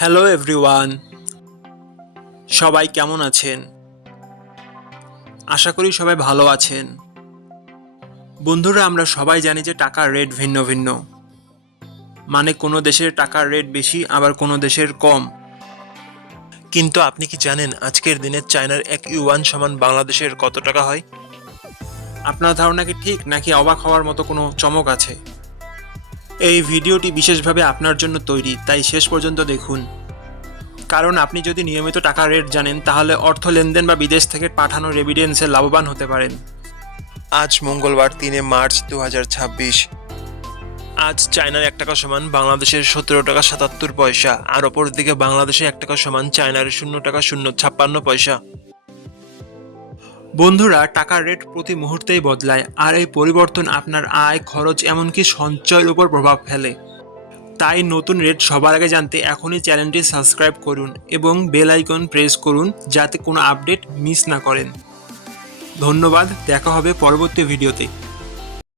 Hello everyone, সবাই কেমন আছেন? আশা করি সবাই ভালো আছেন। বন্ধুরা, আমরা সবাই জানি যে টাকার রেট ভিন্ন ভিন্ন। মানে কোনো দেশের টাকার রেট বেশি, আবার কোনো দেশের কম। কিন্তু আপনি কি জানেন আজকের দিনে চায়নার এক ইউয়ান সমান বাংলাদেশের কত টাকা হয়? আপনার ধারণা কি ঠিক, নাকি অবাক হওয়ার মতো কোনো চমক আছে? এই ভিডিওটি বিশেষভাবে আপনার জন্য তৈরি, তাই শেষ পর্যন্ত দেখুন। কারণ আপনি যদি নিয়মিত টাকার রেট জানেন, তাহলে অর্থ লেনদেন বা বিদেশ থেকে পাঠানো রেমিটেন্সে লাভবান হতে পারেন। আজ মঙ্গলবার 3 মার্চ 2026। আজ চায়নার 1 টাকা সমান বাংলাদেশের 17 টাকা 77 পয়সা, আর অপরদিকে বাংলাদেশে 1 টাকা সমান চায়নার 0 টাকা 056 পয়সা। বন্ধুরা, টাকার রেট প্রতি মুহূর্তেই বদলায়, আর এই পরিবর্তন আপনার আয়, খরচ, এমনকি সঞ্চয়ের উপর প্রভাব ফেলে। তাই নতুন রেট সবার আগে জানতে এখনই চ্যানেলটি সাবস্ক্রাইব করুন এবং বেল আইকন প্রেস করুন, যাতে কোনো আপডেট মিস না করেন। ধন্যবাদ, দেখা হবে পরবর্তী ভিডিওতে।